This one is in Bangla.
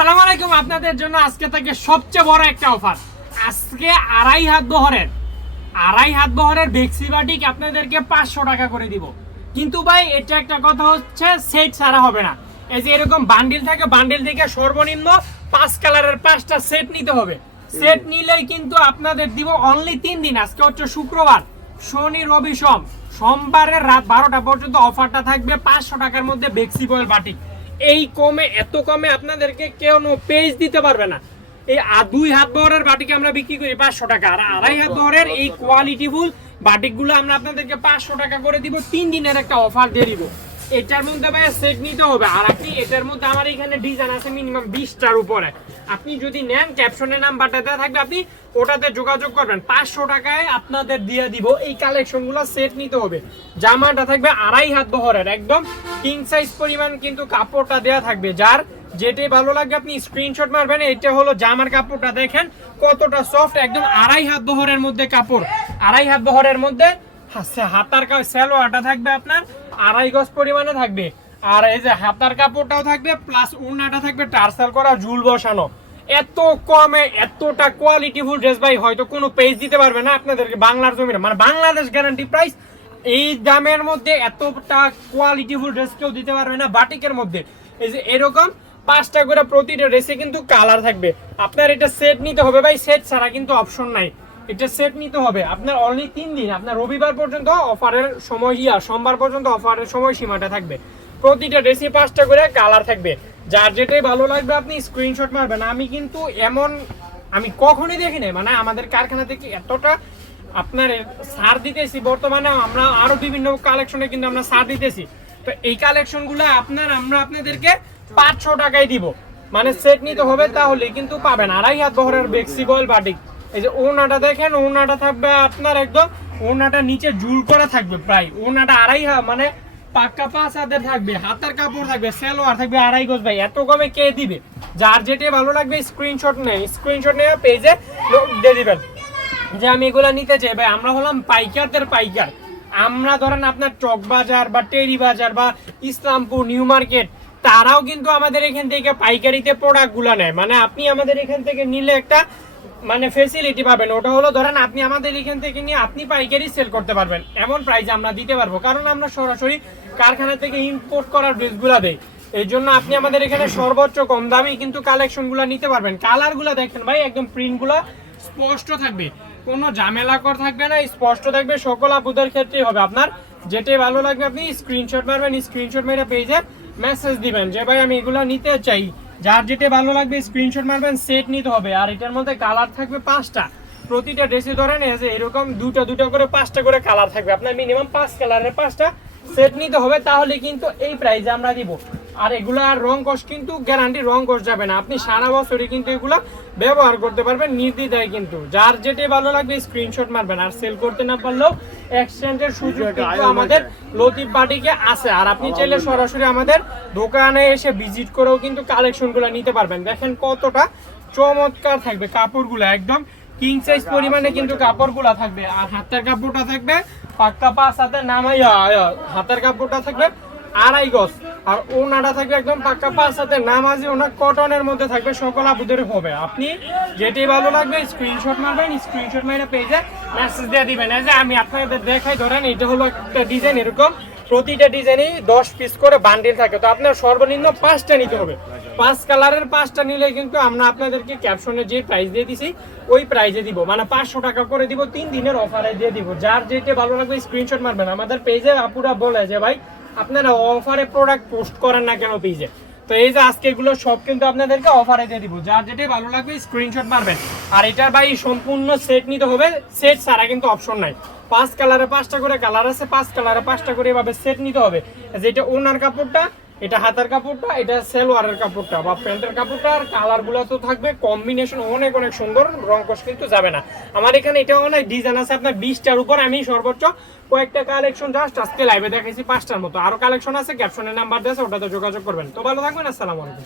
আসসালামু আলাইকুম, আপনাদের জন্য আজকে থেকে সবচেয়ে বড় একটা অফার। আজকে আড়াই হাত বহরের, আড়াই হাত বহরের আপনাদেরকে পাঁচশো টাকা করে দিব। কিন্তু ভাই, এটা একটা কথা হচ্ছে সেট ছাড়া হবে না। এই যে এরকম বান্ডিল থাকে বান্ডিল থেকে সর্বনিম্ন পাঁচ কালারের পাঁচটা সেট নিতে হবে। সেট নিলেই কিন্তু আপনাদের দিব অনলি তিন দিন। আজকে হচ্ছে শুক্রবার, শনি, রবি, সোম। সোমবারের রাত বারোটা পর্যন্ত অফারটা থাকবে পাঁচশো টাকার মধ্যে বেক্সি বাটিক এই কমে, এত কমে আপনাদেরকে কেউ পেজ দিতে পারবে না? এই দুই হাত বহরের বাটিকে আমরা বিক্রি করি পাঁচশো টাকা, আর আড়াই হাত বহরের এই কোয়ালিটিফুল বাটিকগুলো আমরা আপনাদেরকে পাঁচশো টাকা করে দিব, তিন দিনের একটা অফার দিয়ে দিব। এটার মধ্যে ভাই সেট নিতে হবে। আর আপনি এটার মধ্যে আমার এখানে ডিজাইন আছে মিনিমাম বিশটার উপরে। আপনি যদি নেন ক্যাপশনের নাম্বারটা দেওয়া থাকবে, আপনি ওটাতে যোগাযোগ করবেন। পাঁচশো টাকায় আপনাদের দিয়ে দিব। এই কালেকশনগুলো সেট নিতে হবে। জামাটা থাকবে আড়াই হাত বহরের, একদম কিং সাইজ পরিমাণ কিন্তু কাপড়টা দেওয়া থাকবে। যার যেটাই ভালো লাগবে, আপনি স্ক্রিনশট মারবেন। এটা হলো জামার কাপড়টা। দেখেন কতটা সফট একদম আড়াই হাত বহরের মধ্যে কাপড়। আড়াই হাত বহরের মধ্যে হাতার স্যালোয়ারটা থাকবে আপনার আড়াই গজ পরিমাণে থাকবে। আর এই যে হাতার কাপড়টাও থাকবে প্লাস উন্নাটা থাকবে টার্সাল করা ঝুল বসানো। এত কমে এতটা কোয়ালিটিফুল ড্রেস ভাই, হয়তো কোনো পেজ দিতে পারবে না আপনাদেরকে বাংলার জমিনে। মানে বাংলাদেশ গ্যারান্টি প্রাইস এই দামের মধ্যে এতটা কোয়ালিটিফুল ড্রেস কেউ দিতে পারবে না বাটিকের মধ্যে। এই যে এরকম পাঁচটা করে প্রতিটা ড্রেসে কিন্তু কালার থাকবে। আপনার এটা সেট নিতে হবে ভাই সেট ছাড়া কিন্তু অপশন নাই। এটা সেট নিতে হবে। আপনার অনলি তিন দিন, আপনার রবিবার পর্যন্ত অফারের সময়, ইয়া, সোমবার পর্যন্ত অফারের সময় সীমাটা থাকবে। প্রতিটা ড্রেসে পাঁচটা করে কালার থাকবে। যার যেটাই ভালো লাগবে আপনি স্ক্রিনশট মারবেন। আমি কিন্তু এমন, আমি কখনোই দেখি নাই মানে আমাদের কারখানা থেকে এতটা আপনার সার দিতেছি, বর্তমানে আমরা আরও বিভিন্ন কালেকশনে কিন্তু আমরা সার দিতেছি। তো এই কালেকশনগুলো আপনার, আমরা আপনাদেরকে পাঁচশো টাকায় দিব। মানে সেট নিতে হবে তাহলে কিন্তু পাবেন। আড়াই হাত বহরের বেক্সি বয়েল বাটিক এই যে ওনাটা দেখেন ওনাটা থাকবে আপনার একদম ওনাটা নিচে জুল করা থাকবে প্রায়। ওনাটা আড়াই মানে পাক্কা পাঁচ হাতের থাকবে, হাতের কাপড় থাকবে, সেলোয়ার থাকবে আড়াই গজ ভাই। এত কমে কে দিবে? যার যেটি ভালো লাগবে স্ক্রিনশট নেই স্ক্রিনশট নিয়ে পেজে দিয়ে দিবেন। যে আমি এগুলো নিতে চাই, ভাই, আমরা হলাম পাইকারদের পাইকার। আমরা ধরেন আপনার চক বাজার বা টেরি বাজার বা ইসলামপুর, নিউ মার্কেট, তারাও কিন্তু আমাদের এখান থেকে পাইকারিতে প্রোডাক্টগুলো নেয়। মানে আপনি আমাদের এখান থেকে নিলে একটা মানে ফেসিলিটি পাবেন, ওটা হলো ধরেন আপনি আমাদের এখান থেকে নিয়ে আপনি পাইকারি সেল করতে পারবেন। এমন প্রাইসে আমরা দিতে পারব, কারণ আমরা সরাসরি কারখানা থেকে ইম্পোর্ট করার ড্রেসগুলো দেই। এই জন্য আপনি আমাদের এখানে সর্বোচ্চ কম দামে কিন্তু কালেকশনগুলো নিতে পারবেন। কালারগুলো দেখেন ভাই, একদম প্রিন্টগুলো স্পষ্ট থাকবে। কোনো ঝামেলা কর থাকবে না, স্পষ্ট থাকবে, সকল আপুদের ক্ষেত্রেই হবে। আপনার যেটাই ভালো লাগবে আপনি স্ক্রিনশট মারবেন স্ক্রিনশট মেরে পেজে মেসেজ দিবেন যে, ভাই, আমি এগুলো নিতে চাই। যার যেটা ভালো লাগবে স্ক্রিনশট মারবেন সেট নিতে হবে। আর এটার মধ্যে কালার থাকবে পাঁচটা। প্রতিটা ড্রেসে ধরেন যে এরকম দুটো দুটো করে পাঁচটা করে কালার থাকবে। আপনার মিনিমাম পাঁচ কালারের পাঁচটা সেট নিতে হবে, তাহলে কিন্তু এই প্রাইজে আমরা দিব। আর এগুলো আর রং কষ কিন্তু গ্যারান্টি রং কষ যাবে না। আপনি সারা বছরই কিন্তু এগুলো ব্যবহার করতে পারবেন নির্দ্বিধায় কিন্তু। যার যেটি ভালো লাগবে স্ক্রিনশট মারবেন আর সেল করতে না পারলেও এক্সচেঞ্জের সুযোগ কিন্তু আমাদের লতিফ বাটিকে আছে। আর আপনি চাইলে সরাসরি আমাদের দোকানে এসে ভিজিট করেও কিন্তু কালেকশনগুলো নিতে পারবেন। দেখেন কতটা চমৎকার থাকবে কাপড়গুলো একদম কিং সাইজ পরিমাণে কিন্তু কাপড়গুলো থাকবে। আর হাতের কাপড়টা থাকবে পাক্কা পাঁচ হাতের নামাই হাতের কাপড়টা থাকবে আড়াই গজ। আর ওনাটা থাকবে একদম পাক্কা পাঁচ হাতের নামাজি ওনার কটনের মধ্যে থাকবে সকল আপুদের হবে। আপনি যেটি ভালো লাগবে স্ক্রিনশট মারবেন স্ক্রিনশট মেরে পেজে মেসেজ দিয়ে দিবেন। এই যে আমি আপনাদের দেখাই, ধরেন এটা হলো একটা ডিজাইন এরকম। প্রতিটা ডিজাইনই দশ পিস করে বান্ডিল থাকে। তো আপনার সর্বনিম্ন পাঁচটা নিতে হবে। পাঁচ কালারের পাঁচটা নিলে কিন্তু আমরা আপনাদেরকে ক্যাপশনে যে প্রাইস দিয়ে দিছি, ওই প্রাইসে দিব। মানে পাঁচশো টাকা করে দিব, তিন দিনের অফারে দিয়ে দিব। যার যেটা ভালো লাগবে স্ক্রিনশট মারবেন। আমাদের পেজে আপুরা বলে যে, ভাই আপনারা অফারে প্রোডাক্ট পোস্ট করেন না কেন পেজে তো এই যে আজকে এগুলো সব কিন্তু আপনাদেরকে অফারে দিয়ে দিব। যার যেটাই ভালো লাগবে স্ক্রিনশট মারবেন। আর এটার ভাই সম্পূর্ণ সেট নিতে হবে। সেট ছাড়া কিন্তু অপশন নাই। পাঁচ কালারে পাঁচটা করে কালার আছে, পাঁচ কালারে পাঁচটা করে এভাবে সেট নিতে হবে। যেটা ওনার কাপড়টা এটা হাতের কাপড়টা, এটা সেলোয়ারের কাপড়টা বা প্যান্টের কাপড়টা আর কালারগুলা তো থাকবে কম্বিনেশন অনেক অনেক সুন্দর, রং কষ কিন্তু যাবে না। আমার এখানে এটা অনেক ডিজাইন আছে আপনার বিশটার উপর, আমি সর্বোচ্চ কয়েকটা কালেকশন জাস্ট আজকে লাইভে দেখেছি পাঁচটার মতো। আরও কালেকশন আছে ক্যাপশনের নাম্বার দিয়েছে ওটাতে যোগাযোগ করবেন। তো ভালো থাকবেন, আসসালামু আলাইকুম।